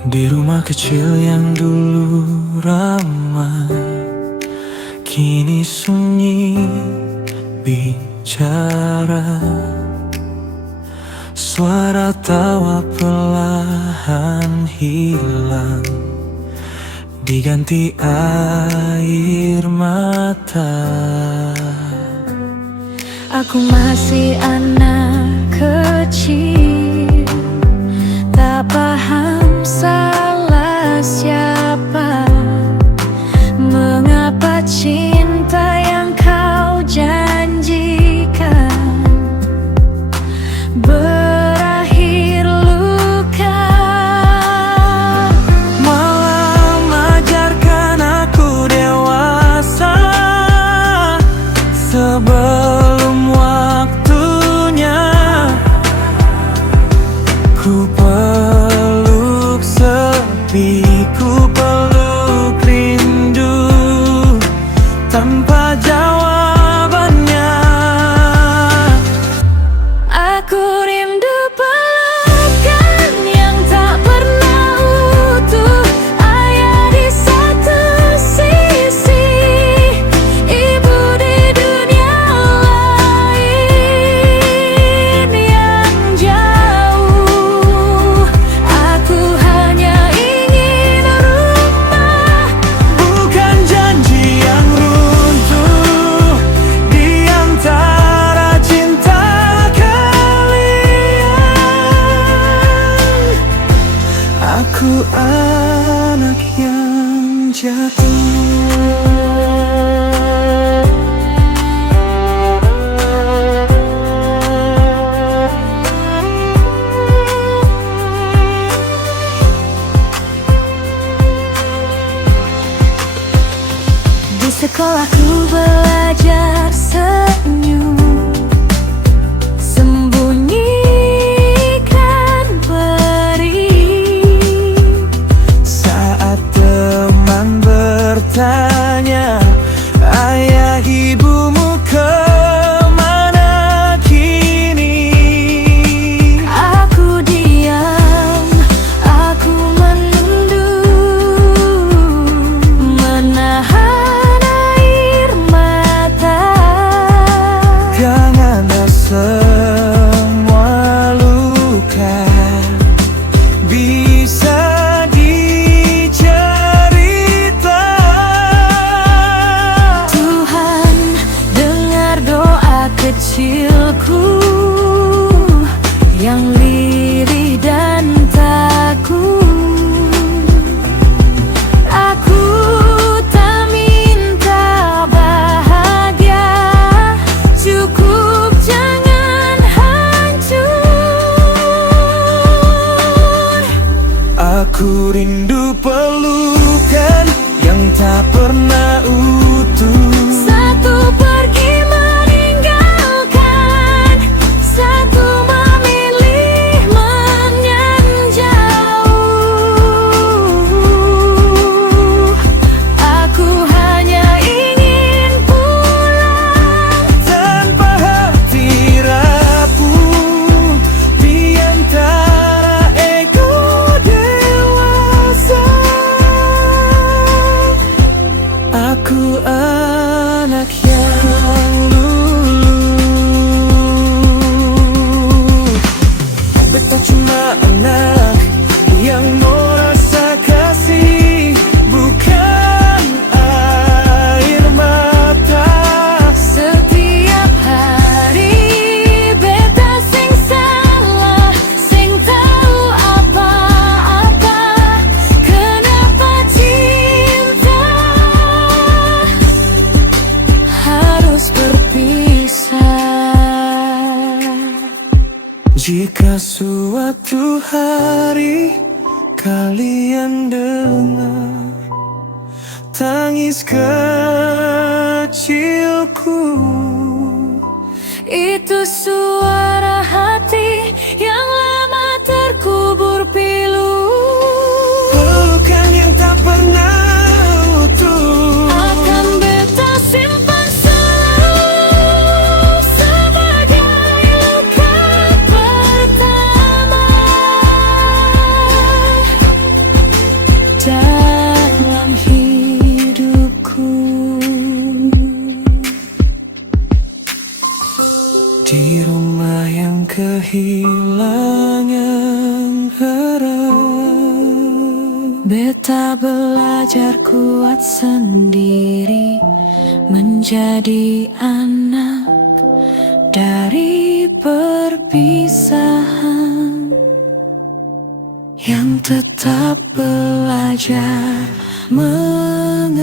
Di rumah kecil yang dulu ramai, kini sunyi bicara. Suara tawa perlahan hilang, diganti air mata. Aku masih anak kecil, tak paham salah siapa. Mengapa cinta yang kau janjikan berakhir luka? Malam ajarkan aku dewasa sebelum waktunya. Ku peluk sepi, ku peluk rindu tanpa jawabannya. Aku rindu pelukan yang tak pernah utuh, ayah di satu sisi, ibu di dunia lain yang jauh. Aku hanya ingin rumah, Bukan janji yang runtuh di antara cinta kalian. Aku anak yang jatuh. di sekolahku belajar senyum, sembunyikan perih. Saat teman bertanya, ayah ibumu kemana kini? Aku diam, aku menunduk, menahan air mata. Janganlah semua luka bisa dicerita. Tuhan, dengar doa kecilku yang lirih dan takut. Aku tak minta bahagia, cukup jangan hancur. Aku rindu pelukan yang tak pernah utuh. Satu pergi meninggalkan, satu memilih menjauh. Aku hanya ingin pulang Tanpa hati rapuh di antara ego dewasa. Aku anak yang luluh. Beta cuma anak yang mau rasa kasih, bukan air mata. setiap hari. Beta sing salah, sing tahu apa-apa. Kenapa cinta harus berpisah? Jika suatu hari kalian dengar tangis kecilku, Itu suara hati yang lama terkubur pilu. pelukan yang tak pernah utuh. Akan beta simpan selalu sebagai luka pertama. kehilangan harap. Beta belajar kuat sendiri, menjadi anak dari perpisahan, yang tetap belajar mengerti.